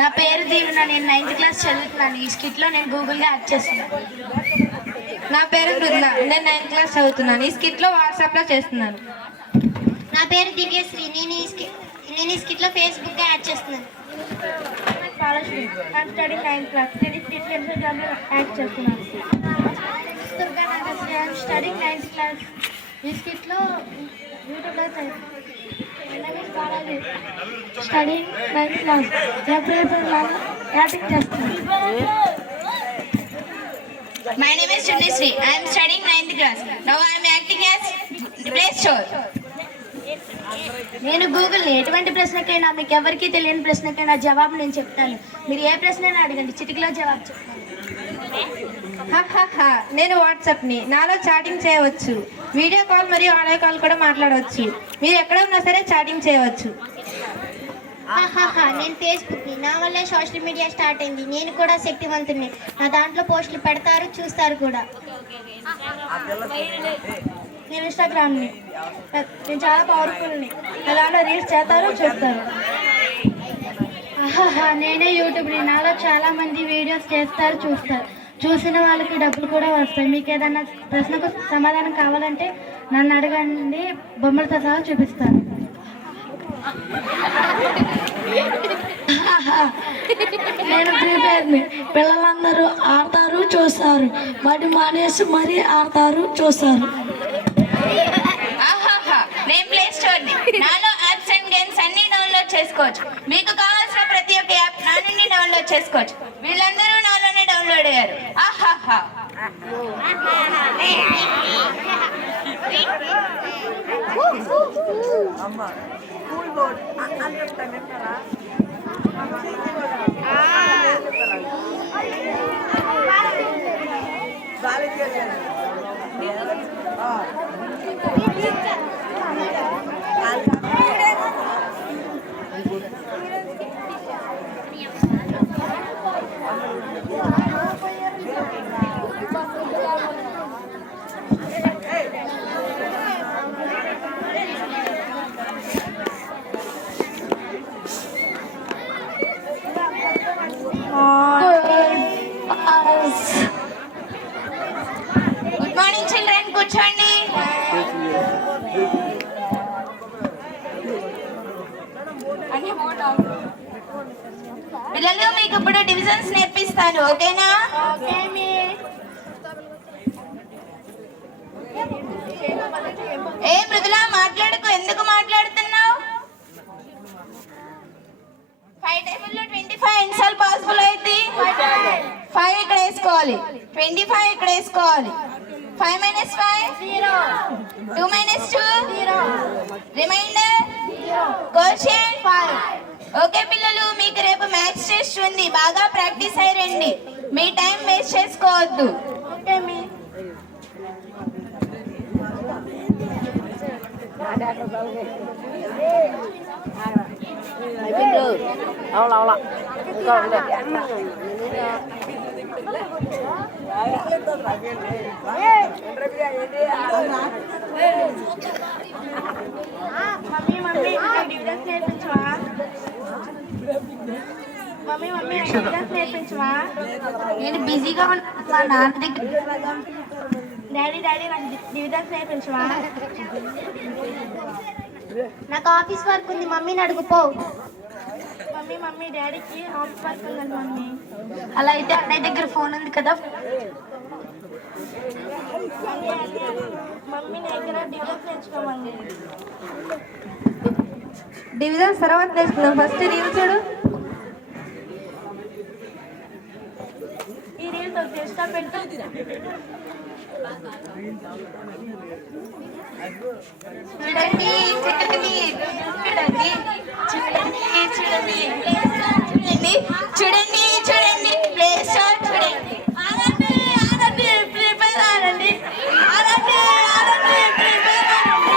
నా పేరు దీవెన, నేను 9th క్లాస్ చదువుతున్నాను. ఈ స్కిట్లో నేను గూగుల్గా యాడ్ చేస్తున్నాను. నా పేరు బృంద, నేను 9th క్లాస్ చదువుతున్నాను. ఈ స్కిట్లో వాట్సాప్లో చేస్తున్నాను. నా పేరు దివ్యశ్రీ, నేను ఈ స్కిట్లో ఫేస్బుక్గా యాడ్ చేస్తున్నాను. స్టడీ 9th క్లాస్, నేను ఈ స్కిట్లో ఇన్స్టాగ్రామ్లో యాడ్ చేస్తున్నాను. Durga Nagasri, study 9th class, ఈ స్కిట్లో యూట్యూబ్లో స్టడీ 9th క్లాస్, యాక్టింగ్ చేస్తున్నాను. My name is Chundisri. I am studying 9th class. Now I am acting as Play Store. నేను గూగుల్ని ఎటువంటి ప్రశ్నకైనా, మీకు ఎవరికి తెలియని ప్రశ్నకైనా జవాబు నేను చెప్తాను. మీరు ఏ ప్రశ్నైనా అడగండి, చిటికలో జవాబు చెప్తాను. నేను వాట్సాప్ని, నాలో చాటింగ్ చేయవచ్చు. వీడియో కాల్ మరియు ఆడియో కాల్ కూడా మాట్లాడవచ్చు. మీరు ఎక్కడ ఉన్నా సరే చాటింగ్ చేయవచ్చు. నేను ఫేస్బుక్ని, నా వల్లే సోషల్ మీడియా స్టార్ట్ అయింది. నేను కూడా శక్తివంతుని. నా దాంట్లో పోస్టులు పెడతారు, చూస్తారు కూడా. నేను ఇన్స్టాగ్రామ్ని, నేను చాలా పవర్ఫుల్ని. నా దాంట్లో రీల్స్ చేస్తారు, చూస్తారు. నేనే యూట్యూబ్ని, నాలో చాలామంది వీడియోస్ చేస్తారు, చూస్తారు. చూసిన వాళ్ళకి డబ్బులు కూడా వస్తాయి. మీకు ఏదైనా ప్రశ్నకు సమాధానం కావాలంటే నన్ను అడగండి, బొమ్మలతో సహా చూపిస్తాను. నేను ప్రిపేర్ని, పిల్లలందరూ ఆడతారు, చూస్తారు. వాటి మానేసి మరీ ఆడతారు, చూస్తారు. నేను ప్లే స్టోర్ని, నాలో యాప్స్ అండ్ గేమ్స్ అన్ని డౌన్లోడ్ చేసుకోవచ్చు. మీకు కావాల్సిన ప్రతి ఒక్క యాప్ నా నుండి డౌన్లోడ్ చేసుకోవచ్చు. వీళ్ళందరూ నాలోనే డౌన్లోడ్ అయ్యారు. ఆహాహా. గుడ్ మార్నింగ్ చిల్డ్రన్, కూర్చోండి. పిల్లలు, మీకు ఇప్పుడు డివిజన్స్ నేర్పిస్తాను, ఓకేనా? ఏ మృదులా, మాట్లాడుకో. ఎందుకు మాట్లాడుతున్నావు? 5 టేబుల్లో 25 ఎన్నిసార్లు పాసిబుల్ అయితే 5 ఇక్కడ వేసుకోవాలి, 25 ఇక్కడ వేసుకోవాలి. 5 - 5 0, 2 - 2 0, రిమైండర్ క్వశ్చన్ 5. ఓకే పిల్లలు, మీకు రేపు మ్యాథ్స్ టెస్ట్ ఉంది. బాగా ప్రాక్టీస్ అయ్యి రండి. మీ టైం వేస్ట్ చేసుకోవద్దు. నేర్పించవా? నేను బిజీగా ఉన్నా నాన్న దగ్గర. డాడీ నాకు డివిజన్స్ నేర్పించవా? నాకు ఆఫీస్ వర్క్ ఉంది, మమ్మీని అడుగుపో. మమ్మీ డాడీకి ఆఫీస్ వర్క్ ఉందండి మమ్మీ. అలా అయితే అన్నయ్య దగ్గర ఫోన్ ఉంది కదా. మమ్మీ దగ్గర డివిజన్స్ నేర్చుకోమండి. డివిజన్స్ తర్వాత నేర్చుకున్నాం. ఫస్ట్ రీల్ చూడు. ఈ రీల్ చేస్తా పెట్టు. చూడండి చూడండి చూడండి చూడండి చూడండి చూడండి చూడండి చూడండి ప్లే స్టోర్ చూడండి. ఆడండి ఆడండి ప్రిపేర్ ఆడండి ఆడండి ఆడండి ప్రిపేర్ ఆడండి.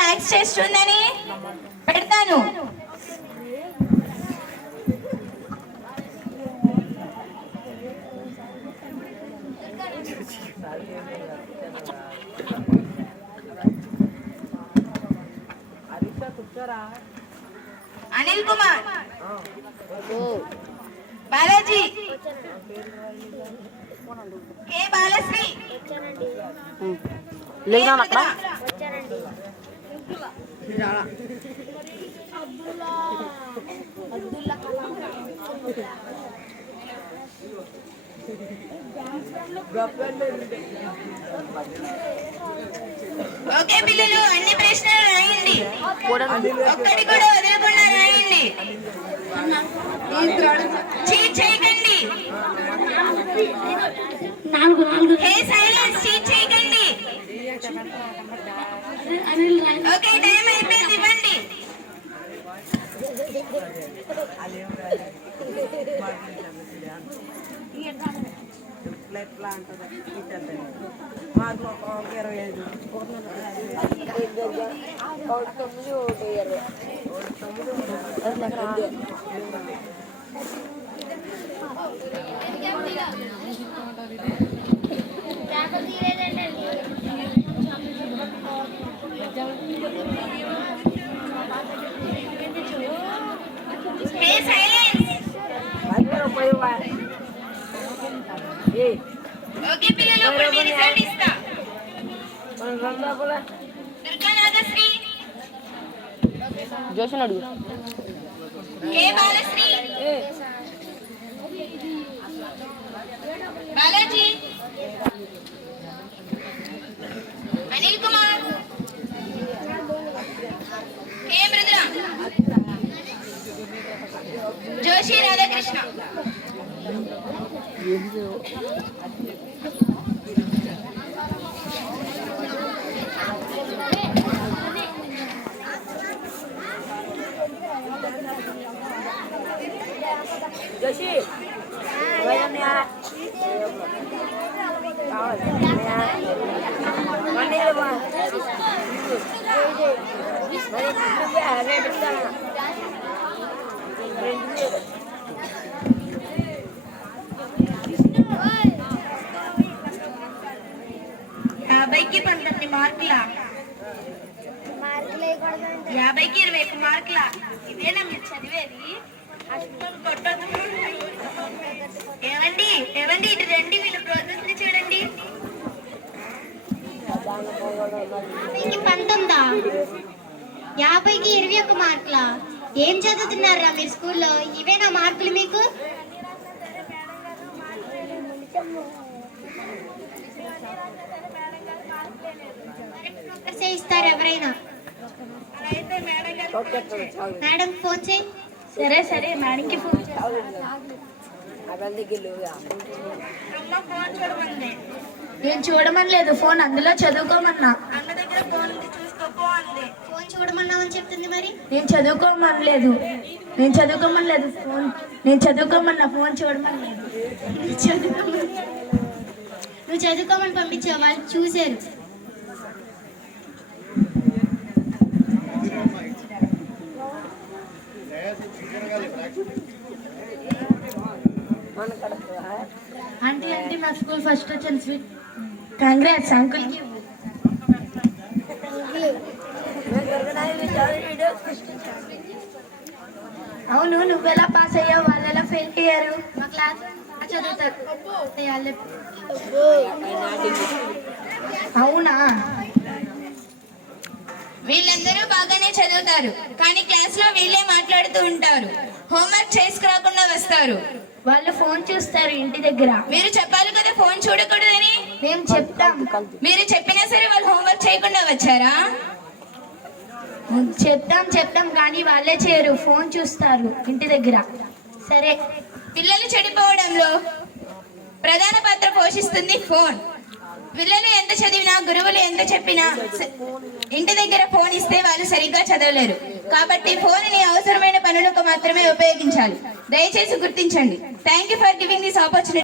మ్యాథ్స్ టెస్ట్ ఉందని పెడతాను. అనిల్ కుమార్, బాలాజీ, కే బాలశ్రీ, ఓకే పిల్లలు, అన్ని ప్రశ్నలు రాయండి. ఒక్కడి కూడా వదలకుండా రాయండి. చీట్ చేయకండి. హే సైలెన్స్, చీట్ చేయకండి. ఓకే, టైం అయిపోయింది, ఇవ్వండి. హే సైలెన్స్. ఓకే పిల్లలు, ఇప్పుడు మీ రిజల్ట్ ఇస్తా. దుర్గానాథశ్రీ, జోషన్ అడుగు. కే బాలశ్రీ, బాలాజీ, అనిల్ కుమార్, కే మృదుల, జోషి రాధాకృష్ణ. జోషి యాభైకి 19 మార్కుల, 50కి 20 మార్కుల. ఇదేనా మీరు చదివేది? ఏమండి ఏమండి, ఇటు రండి, వీళ్ళు ప్రాజెక్టులు చూడండి. 19, 50కి 21 మార్కులా? ఏం చదువుతున్నారా మీరు స్కూల్లో? ఇవేనా మార్కులు మీకు? ఇస్తారు ఎవరైనా? మేడం ఫోన్ చేయి. సరే సరే, మేడంకి ఫోన్ చేస్తాను. ఫోన్ చూడమంది. నేను చూడమని లేదు, ఫోన్ అందులో చదువుకోమన్నా. అన్న దగ్గర ఫోన్ చూసుకోపో అంది. ఫోన్ చూడమన్నామని చెప్తుంది మరి. నేను చదువుకోమనలేదు ఫోన్, నేను చదువుకోమన్నా, ఫోన్ చూడమని లేదు. నువ్వు చదువుకోమని పంపించావు, వాళ్ళు చూశారు. ఆంటీ ఆంటీ, మా స్కూల్ ఫస్ట్ వచ్చాను, స్వీట్ కంగ్రాట్స్ అంకుల్కి. అవును, నువ్వెలా పాస్ అయ్యావు, వాళ్ళు ఎలా ఫెయిల్ అయ్యారు? మా క్లాస్ చదువుతారు. అవునా? వీళ్ళందరూ బాగానే చదువుతారు, కానీ క్లాస్ లో వీళ్ళే మాట్లాడుతూ ఉంటారు. హోంవర్క్ చేసుకురాకుండా వస్తారు. వాళ్ళు ఫోన్ చూస్తారు ఇంటి దగ్గర. మీరు చెప్పాలి కదా ఫోన్ చూడకూడదని. మేము చెప్తాం. మీరు చెప్పినా సరే వాళ్ళు హోంవర్క్ చేయకుండా వచ్చారా? చెప్తాం కానీ వాళ్ళే చేయరు, ఫోన్ చూస్తారు ఇంటి దగ్గర. సరే, పిల్లలు చెడిపోవడంలో ప్రధాన పాత్ర పోషిస్తుంది ఫోన్. పిల్లలు ఎంత చదివినా, గురువులు ఎంత చెప్పినా ఇంటి దగ్గర ఫోన్ ఇస్తే వాళ్ళు సరిగ్గా చదవలేరు. కాబట్టి ఫోన్ ని అవసరమైన పనులకు మాత్రమే ఉపయోగించాలి. దయచేసి గుర్తించండి. Thank you for giving this opportunity.